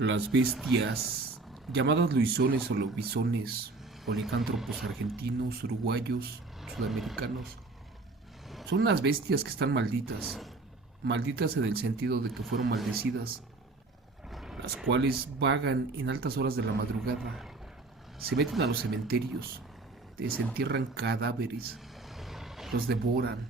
Las bestias, llamadas luisones o lobisones, o licántropos argentinos, uruguayos, sudamericanos, son unas bestias que están malditas, malditas en el sentido de que fueron maldecidas, las cuales vagan en altas horas de la madrugada, se meten a los cementerios, desentierran cadáveres, los devoran.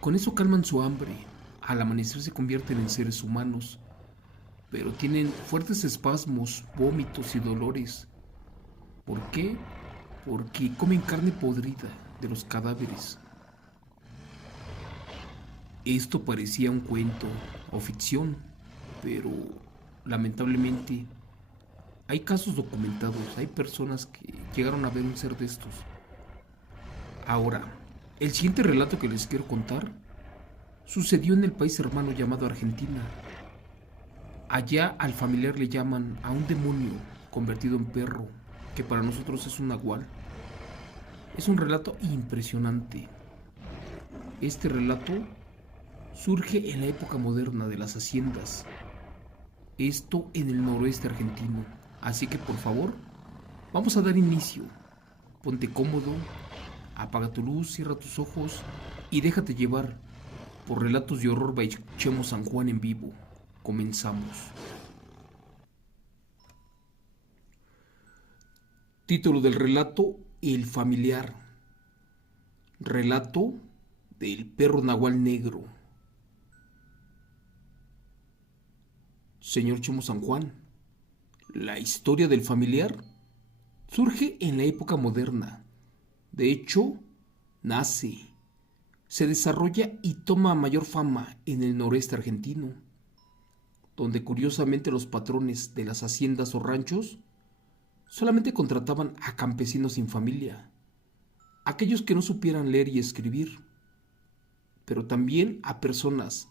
Con eso calman su hambre, al amanecer se convierten en seres humanos, pero tienen fuertes espasmos, vómitos y dolores. ¿Por qué? Porque comen carne podrida de los cadáveres. Esto parecía un cuento o ficción, pero lamentablemente hay casos documentados, hay personas que llegaron a ver un ser de estos. Ahora, el siguiente relato que les quiero contar sucedió en el país hermano llamado Argentina. Allá al familiar le llaman a un demonio convertido en perro, que para nosotros es un nahual. Es un relato impresionante. Este relato surge en la época moderna de las haciendas, esto en el noroeste argentino. Así que por favor, vamos a dar inicio. Ponte cómodo, apaga tu luz, cierra tus ojos y déjate llevar por relatos de horror by Chemo San Juan en vivo. Comenzamos. Título del relato: El familiar. Relato del perro nahual negro. Señor Chemo San Juan, la historia del familiar surge en la época moderna. De hecho, nace, se desarrolla y toma mayor fama en el noreste argentino, donde curiosamente los patrones de las haciendas o ranchos solamente contrataban a campesinos sin familia, aquellos que no supieran leer y escribir, pero también a personas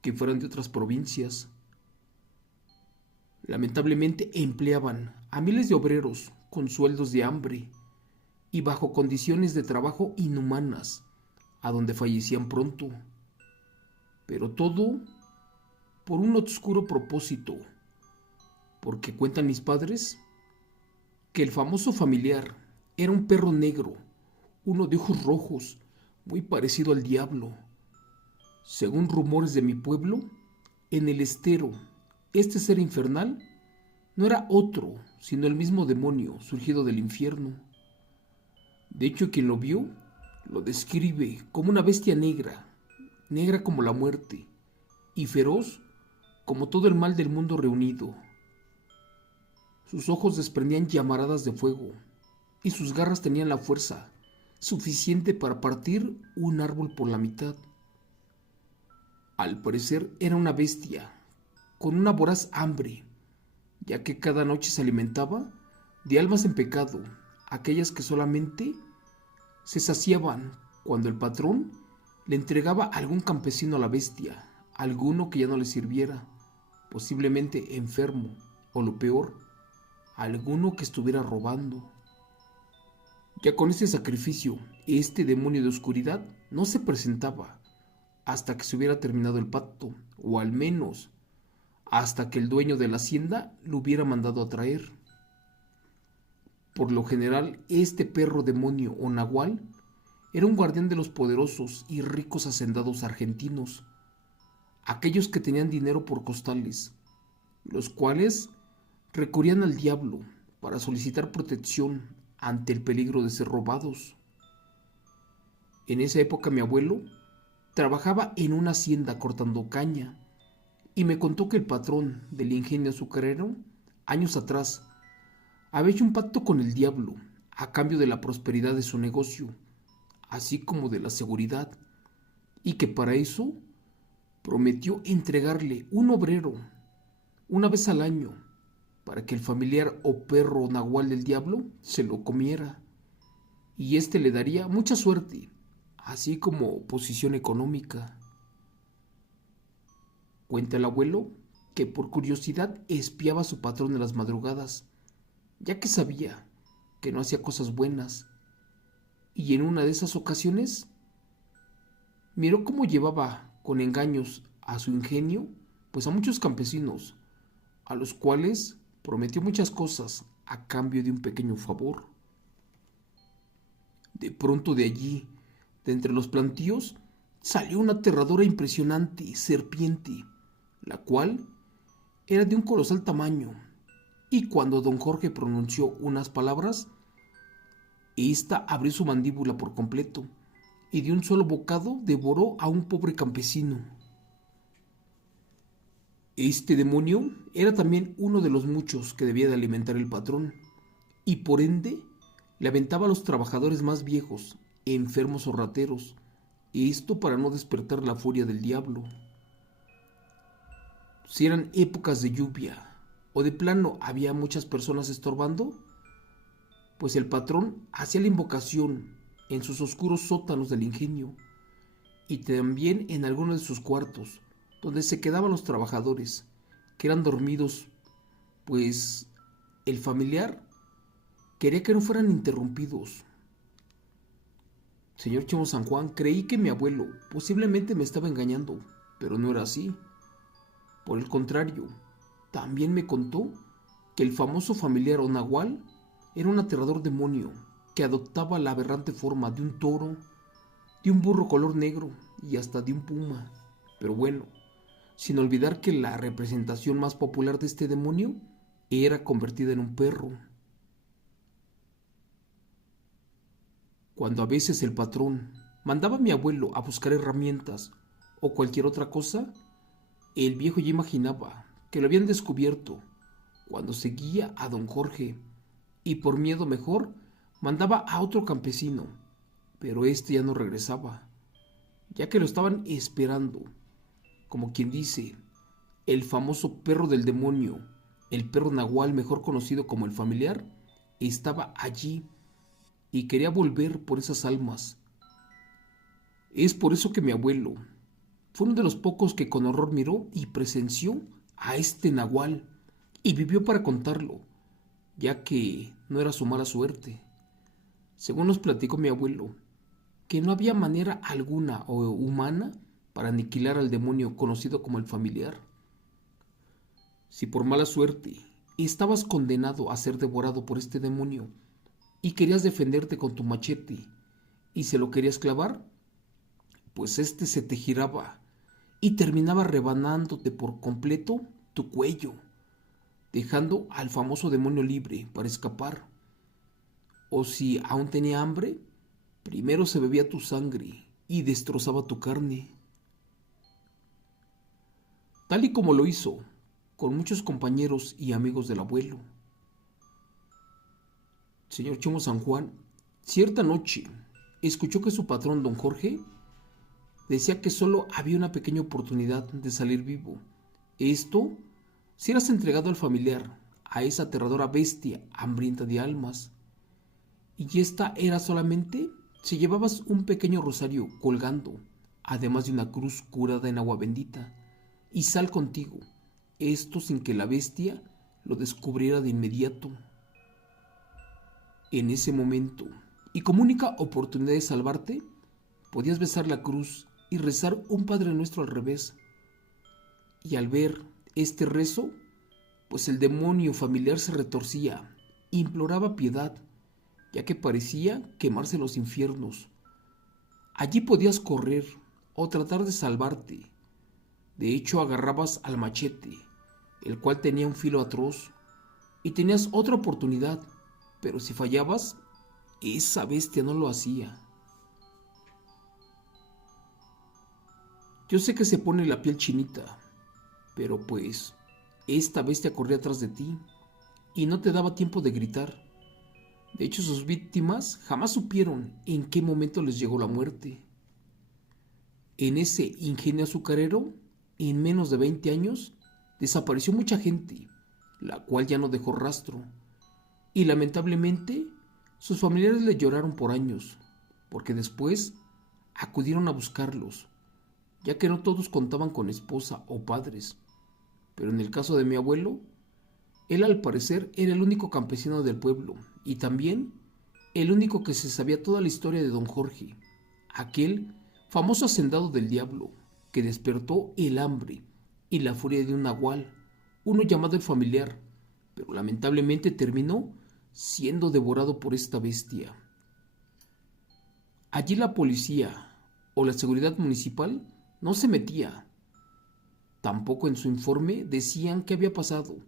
que fueran de otras provincias. Lamentablemente empleaban a miles de obreros con sueldos de hambre y bajo condiciones de trabajo inhumanas, a donde fallecían pronto. Pero todo por un oscuro propósito, porque cuentan mis padres que el famoso familiar era un perro negro, uno de ojos rojos, muy parecido al diablo. Según rumores de mi pueblo, en el estero, este ser infernal no era otro, sino el mismo demonio surgido del infierno. De hecho, quien lo vio lo describe como una bestia negra, negra como la muerte, y feroz como todo el mal del mundo reunido. Sus ojos desprendían llamaradas de fuego, y sus garras tenían la fuerza suficiente para partir un árbol por la mitad. Al parecer era una bestia, con una voraz hambre, ya que cada noche se alimentaba de almas en pecado, aquellas que solamente se saciaban cuando el patrón le entregaba a algún campesino a la bestia, alguno que ya no le sirviera, posiblemente enfermo, o lo peor, alguno que estuviera robando. Ya con este sacrificio, este demonio de oscuridad no se presentaba hasta que se hubiera terminado el pacto, o al menos hasta que el dueño de la hacienda lo hubiera mandado a traer. Por lo general, este perro demonio o nahual era un guardián de los poderosos y ricos hacendados argentinos, aquellos que tenían dinero por costales, los cuales recurrían al diablo para solicitar protección ante el peligro de ser robados. En esa época mi abuelo trabajaba en una hacienda cortando caña y me contó que el patrón del ingenio azucarero, años atrás, había hecho un pacto con el diablo a cambio de la prosperidad de su negocio, así como de la seguridad, y que para eso prometió entregarle un obrero una vez al año para que el familiar o perro nahual del diablo se lo comiera, y éste le daría mucha suerte, así como posición económica. Cuenta el abuelo que por curiosidad espiaba a su patrón en las madrugadas, ya que sabía que no hacía cosas buenas, y en una de esas ocasiones miró cómo llevaba con engaños a su ingenio, pues a muchos campesinos, a los cuales prometió muchas cosas a cambio de un pequeño favor. De pronto de allí, de entre los plantíos, salió una aterradora e impresionante serpiente, la cual era de un colosal tamaño, y cuando don Jorge pronunció unas palabras, ésta abrió su mandíbula por completo y de un solo bocado devoró a un pobre campesino. Este demonio era también uno de los muchos que debía de alimentar el patrón, y por ende le aventaba a los trabajadores más viejos, enfermos o rateros, esto para no despertar la furia del diablo. Si eran épocas de lluvia o de plano había muchas personas estorbando, pues el patrón hacía la invocación en sus oscuros sótanos del ingenio y también en algunos de sus cuartos, donde se quedaban los trabajadores, que eran dormidos, pues el familiar quería que no fueran interrumpidos. Señor Chemo San Juan, creí que mi abuelo posiblemente me estaba engañando, pero no era así. Por el contrario, también me contó que el famoso familiar o nahual era un aterrador demonio que adoptaba la aberrante forma de un toro, de un burro color negro y hasta de un puma. Pero bueno, sin olvidar que la representación más popular de este demonio era convertida en un perro. Cuando a veces el patrón mandaba a mi abuelo a buscar herramientas o cualquier otra cosa, el viejo ya imaginaba que lo habían descubierto cuando seguía a don Jorge y por miedo mejor mandaba a otro campesino, pero este ya no regresaba, ya que lo estaban esperando, como quien dice, el famoso perro del demonio, el perro nahual mejor conocido como el familiar, estaba allí y quería volver por esas almas. Es por eso que mi abuelo fue uno de los pocos que con horror miró y presenció a este nahual y vivió para contarlo, ya que no era su mala suerte. Según nos platicó mi abuelo, que no había manera alguna o humana para aniquilar al demonio conocido como el familiar. Si por mala suerte estabas condenado a ser devorado por este demonio y querías defenderte con tu machete y se lo querías clavar, pues este se te giraba y terminaba rebanándote por completo tu cuello, dejando al famoso demonio libre para escapar. O si aún tenía hambre, primero se bebía tu sangre y destrozaba tu carne. Tal y como lo hizo con muchos compañeros y amigos del abuelo. Señor Chemo San Juan, cierta noche escuchó que su patrón don Jorge decía que solo había una pequeña oportunidad de salir vivo. Esto si eras entregado al familiar, a esa aterradora bestia hambrienta de almas. Y esta era solamente si llevabas un pequeño rosario colgando, además de una cruz curada en agua bendita, y sal contigo, esto sin que la bestia lo descubriera de inmediato. En ese momento, y como única oportunidad de salvarte, podías besar la cruz y rezar un Padre Nuestro al revés. Y al ver este rezo, pues el demonio familiar se retorcía, imploraba piedad, ya que parecía quemarse los infiernos. Allí podías correr o tratar de salvarte. De hecho, agarrabas al machete, el cual tenía un filo atroz, y tenías otra oportunidad, pero si fallabas, esa bestia no lo hacía. Yo sé que se pone la piel chinita, pero pues esta bestia corría atrás de ti y no te daba tiempo de gritar. De hecho, sus víctimas jamás supieron en qué momento les llegó la muerte. En ese ingenio azucarero, en menos de 20 años, desapareció mucha gente, la cual ya no dejó rastro. Y lamentablemente, sus familiares le lloraron por años, porque después acudieron a buscarlos, ya que no todos contaban con esposa o padres. Pero en el caso de mi abuelo, él al parecer era el único campesino del pueblo y también el único que se sabía toda la historia de don Jorge, aquel famoso hacendado del diablo que despertó el hambre y la furia de un nahual uno llamado el familiar, pero lamentablemente terminó siendo devorado por esta bestia. Allí la policía o la seguridad municipal no se metía. Tampoco en su informe decían qué había pasado,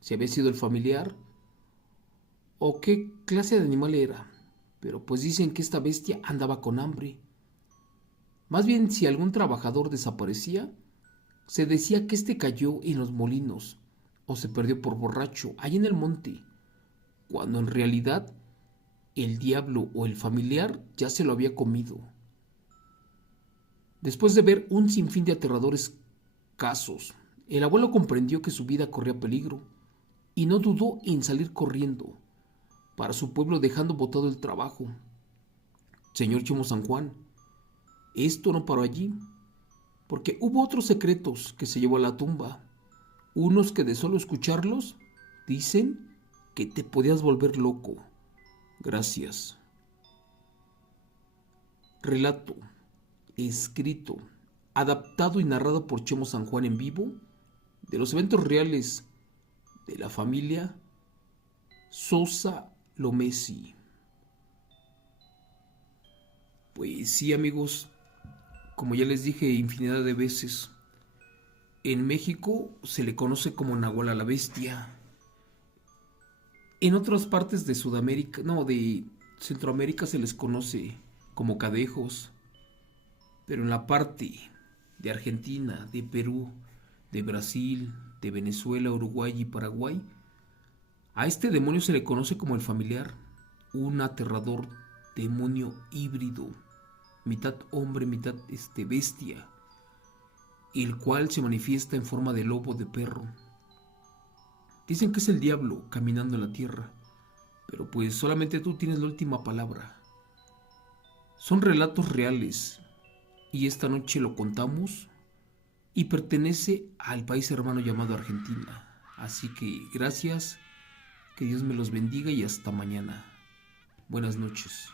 si había sido el familiar o qué clase de animal era, pero pues dicen que esta bestia andaba con hambre. Más bien, si algún trabajador desaparecía, se decía que este cayó en los molinos o se perdió por borracho allí en el monte, cuando en realidad el diablo o el familiar ya se lo había comido. Después de ver un sinfín de aterradores casos, el abuelo comprendió que su vida corría peligro y no dudó en salir corriendo para su pueblo dejando botado el trabajo. Señor Chimo San Juan, esto no paró allí, porque hubo otros secretos que se llevó a la tumba, unos que de solo escucharlos dicen que te podías volver loco. Gracias. Relato, escrito, adaptado y narrado por Chemo San Juan en vivo, de los eventos reales de la familia Sosa Lomesi. Pues sí, amigos, como ya les dije infinidad de veces, en México se le conoce como Nahuala la Bestia. En otras partes de Sudamérica, no, de Centroamérica se les conoce como Cadejos. Pero en la parte de Argentina, de Perú, de Brasil, de Venezuela, Uruguay y Paraguay, a este demonio se le conoce como el familiar, un aterrador demonio híbrido, mitad hombre, mitad bestia, el cual se manifiesta en forma de lobo de perro. Dicen que es el diablo caminando en la tierra, pero pues solamente tú tienes la última palabra. Son relatos reales y esta noche lo contamos y pertenece al país hermano llamado Argentina. Así que gracias, que Dios me los bendiga y hasta mañana. Buenas noches.